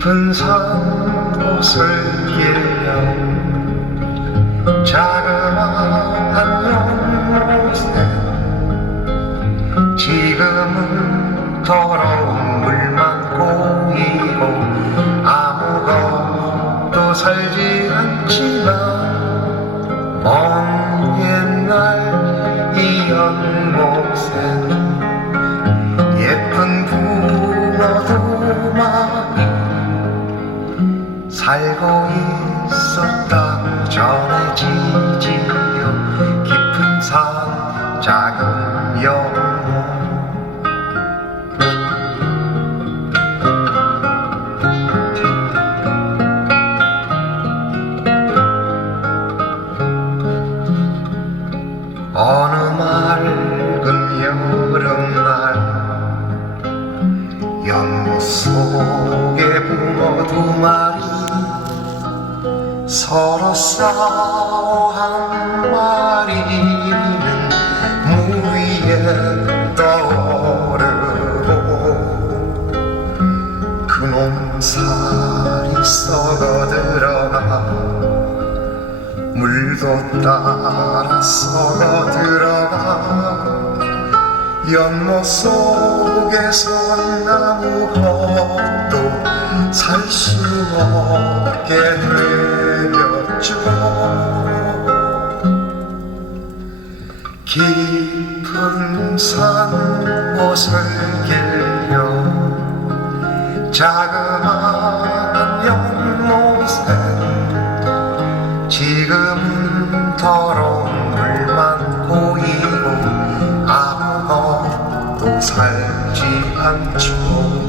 깊은 산 곳을 길려 자그마한 연못에 지금은 더러운 물만 고이고 아무것도 살지 않지만 먼 옛날 이 연못엔 속에 붕어 두 마리 서로 싸워 한 마리는 물 위에 떠오르고 그놈 살이 썩어 들어가 물도 따라 썩어 들어가 연못 속에서 나무도 살 수 없게 되었죠 깊은 산 곳을 길려 자그마한 연못에 지금 더러운 물만 고이고 아무것도 살지 않죠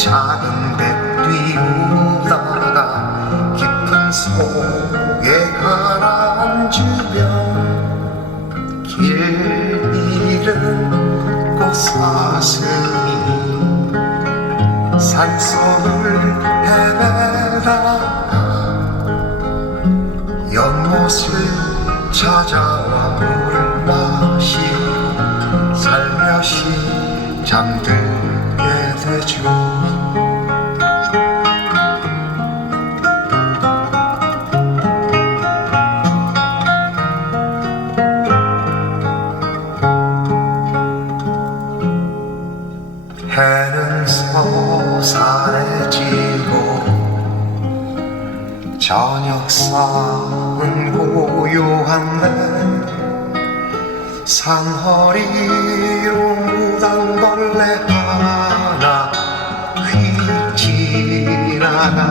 작은 배 띄우다가 깊은 속에 가라앉으면 길 잃은 꽃사슴이 산속을 헤매다가 연못을 찾아와 물을 마시고 살며시 잠들게 되죠 저녁상은 고요한데 산허리로 무당벌레 하나 휙 지나간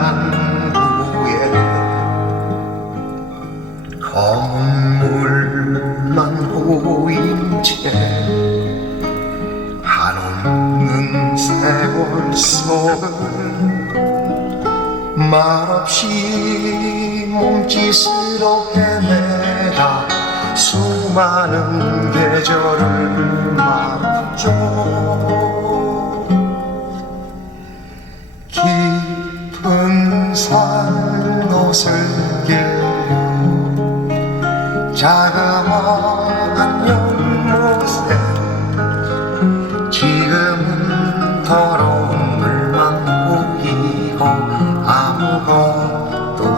후에 검은 물만 고인 채 한없는 세월 속을 말없이 몸짓으로 헤매다 수많은 계절을 말았죠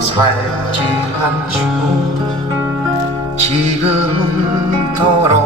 살지 않죠. 지금은 더러